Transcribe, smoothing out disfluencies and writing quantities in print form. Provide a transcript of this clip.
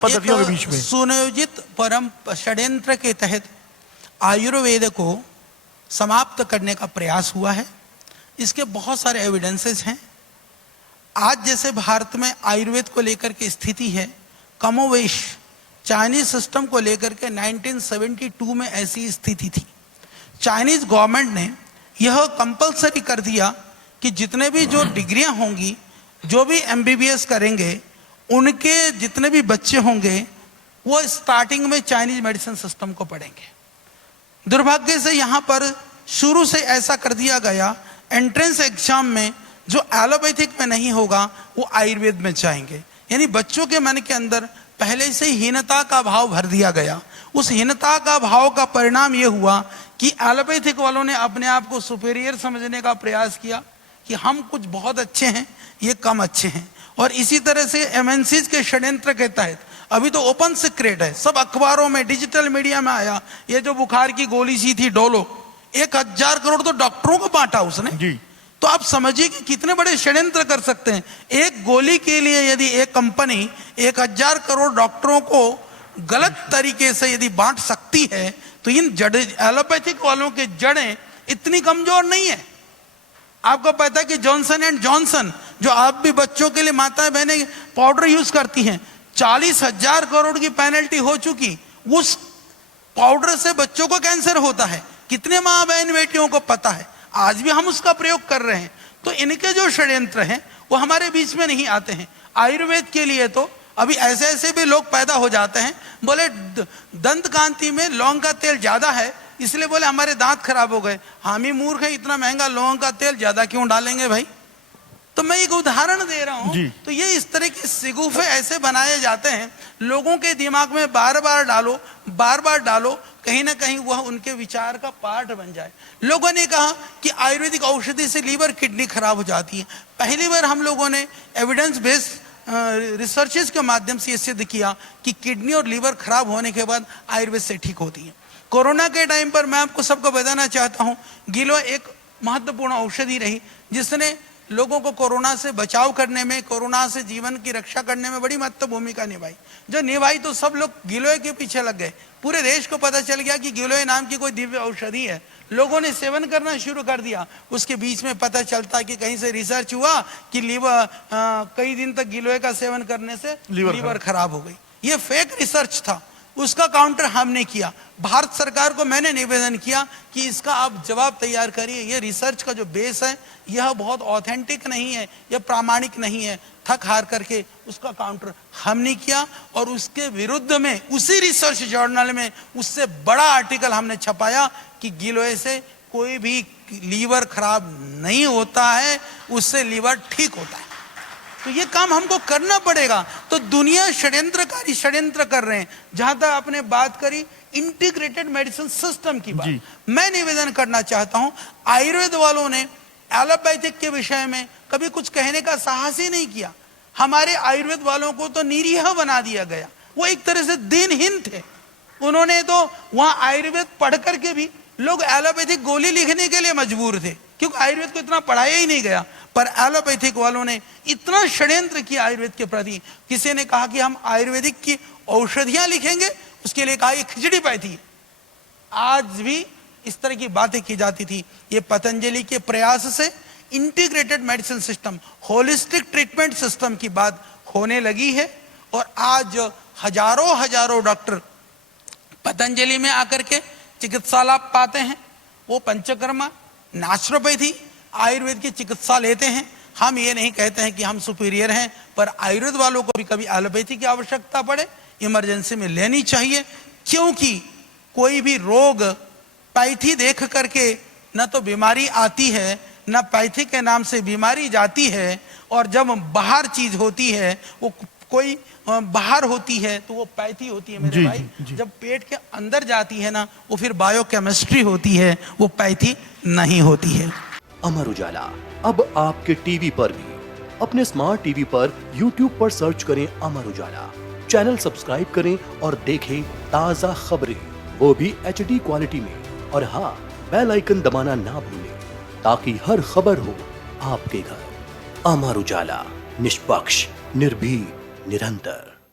पद्धतियों के बीच में सुनियोजित परम षड्यंत्र के तहत आयुर्वेद को समाप्त करने का प्रयास हुआ है। इसके बहुत सारे एविडेंसेस हैं। आज जैसे भारत में आयुर्वेद को लेकर के स्थिति है, कमोवेश चाइनीज सिस्टम को लेकर के 1972 में ऐसी स्थिति थी। चाइनीज गवर्नमेंट ने यह कंपलसरी कर दिया कि जितने भी जो डिग्रियां होंगी, जो भी एमबीबीएस करेंगे, उनके जितने भी बच्चे होंगे वो स्टार्टिंग में चाइनीज मेडिसिन सिस्टम को पढ़ेंगे। दुर्भाग्य से यहाँ पर शुरू से ऐसा कर दिया गया, एंट्रेंस एग्जाम में जो एलोपैथिक में नहीं होगा वो आयुर्वेद में जाएंगे। यानी बच्चों के मन के अंदर पहले से हीनता का भाव भर दिया गया। उस हीनता का भाव का परिणाम ये हुआ कि एलोपैथिक वालों ने अपने आप को सुपीरियर समझने का प्रयास किया कि हम कुछ बहुत अच्छे हैं, ये कम अच्छे हैं। और इसी तरह से एमएनसीज के षड्यंत्र के तहत अभी तो ओपन सीक्रेट है, सब अखबारों में, डिजिटल मीडिया में आया, ये जो बुखार की गोली सी थी डोलो, 1000 करोड़ तो डॉक्टरों को बांटा उसने जी। तो आप समझिए कि कितने बड़े षड्यंत्र कर सकते हैं। एक गोली के लिए यदि एक कंपनी 1000 करोड़ डॉक्टरों को गलत तरीके से यदि बांट सकती है, तो इन एलोपैथिक वालों के जड़ें इतनी कमजोर नहीं है। आपको पता है कि जॉनसन एंड जॉनसन, जो आप भी बच्चों के लिए माताएं बहनें पाउडर यूज करती हैं, 40,000 करोड़ की पेनल्टी हो चुकी। उस पाउडर से बच्चों को कैंसर होता है, कितने माँ बहन बेटियों को पता है। आज भी हम उसका प्रयोग कर रहे हैं। तो इनके जो षड्यंत्र हैं वो हमारे बीच में नहीं आते हैं। आयुर्वेद के लिए तो अभी ऐसे ऐसे भी लोग पैदा हो जाते हैं, बोले दंत कांति में लौंग का तेल ज्यादा है, इसलिए बोले हमारे दांत खराब हो गए। हम ही मूर्ख है, इतना महंगा लौंग का तेल ज्यादा क्यों डालेंगे भाई। तो मैं एक उदाहरण दे रहा हूं। तो ये इस तरह के सिगुफे ऐसे बनाए जाते हैं, लोगों के दिमाग में बार बार डालो, कहीं ना कहीं वह उनके विचार का पार्ट बन जाए। लोगों ने कहा कि आयुर्वेदिक औषधि से लीवर किडनी खराब हो जाती है। पहली बार हम लोगों ने एविडेंस बेस्ड रिसर्चेस के माध्यम से यह सिद्ध किया कि किडनी और लीवर खराब होने के बाद आयुर्वेद से ठीक होती है। कोरोना के टाइम पर मैं आपको सबको बताना चाहता हूं, गिलोय एक महत्वपूर्ण औषधि रही जिसने लोगों को कोरोना से बचाव करने में, कोरोना से जीवन की रक्षा करने में बड़ी महत्वपूर्ण भूमिका निभाई। जो निभाई तो सब लोग गिलोय के पीछे लग गए। पूरे देश को पता चल गया कि गिलोय नाम की कोई दिव्य औषधि है। लोगों ने सेवन करना शुरू कर दिया। उसके बीच में पता चलता कि कहीं से रिसर्च हुआ कि लीवर कई दिन तक गिलोय का सेवन करने से लीवर खराब हो गई। ये फेक रिसर्च था। उसका काउंटर हमने किया। भारत सरकार को मैंने निवेदन किया कि इसका आप जवाब तैयार करिए। ये रिसर्च का जो बेस है यह बहुत ऑथेंटिक नहीं है, यह प्रामाणिक नहीं है। थक हार करके उसका काउंटर हमने किया और उसके विरुद्ध में उसी रिसर्च जर्नल में उससे बड़ा आर्टिकल हमने छपाया कि गिलोय से कोई भी लीवर खराब नहीं होता है, उससे लीवर ठीक होता है। तो ये काम हमको करना पड़ेगा। तो दुनिया षड्यंत्रकारी षड्यंत्र कर रहे हैं। जहां तक आपने बात करी इंटीग्रेटेड मेडिसिन सिस्टम की बात, मैं निवेदन करना चाहता हूं, आयुर्वेद वालों ने एलोपैथिक के विषय में कभी कुछ कहने का साहस ही नहीं किया। हमारे आयुर्वेद वालों को तो निरीह बना दिया गया। वो एक तरह से दिनहीन थे। उन्होंने तो वहां आयुर्वेद पढ़ करके भी लोग एलोपैथिक गोली लिखने के लिए मजबूर थे, क्योंकि आयुर्वेद को इतना पढ़ाया ही नहीं गया। पर एलोपैथिक वालों ने इतना षड्यंत्र किया आयुर्वेद के प्रति। किसी ने कहा कि हम आयुर्वेदिक की औषधियां लिखेंगे, उसके लिए कहा ये खिचड़ी पैथी। आज भी इस तरह की बातें की जाती थी। ये पतंजलि के प्रयास से integrated medicine system, holistic treatment system की बात होने लगी है। और आज हजारों डॉक्टर पतंजलि में आकर के चिकित्सा लाभ पाते हैं। वो पंचकर्मा, नेचुरोपैथी, आयुर्वेद की चिकित्सा लेते हैं। हम ये नहीं कहते हैं कि हम सुपीरियर हैं, पर आयुर्वेद वालों को भी कभी एलोपैथी की आवश्यकता पड़े इमरजेंसी में लेनी चाहिए। क्योंकि कोई भी रोग पैथी देख करके न तो बीमारी आती है, न पैथी के नाम से बीमारी जाती है। और जब बाहर चीज होती है, वो कोई बाहर होती है तो वो पैथी होती है मेरे भाई। जब पेट के अंदर जाती है ना, वो फिर बायोकेमिस्ट्री होती है, वो पैथी नहीं होती है। अमर उजाला अब आपके टीवी पर भी। अपने स्मार्ट टीवी पर YouTube पर सर्च करें अमर उजाला, चैनल सब्सक्राइब करें और देखें ताजा खबरें, वो भी HD क्वालिटी में। और हाँ, बेल आइकन दबाना ना भूलें ताकि हर खबर हो आपके घर। अमर उजाला, निष्पक्ष, निर्भीक, निरंतर।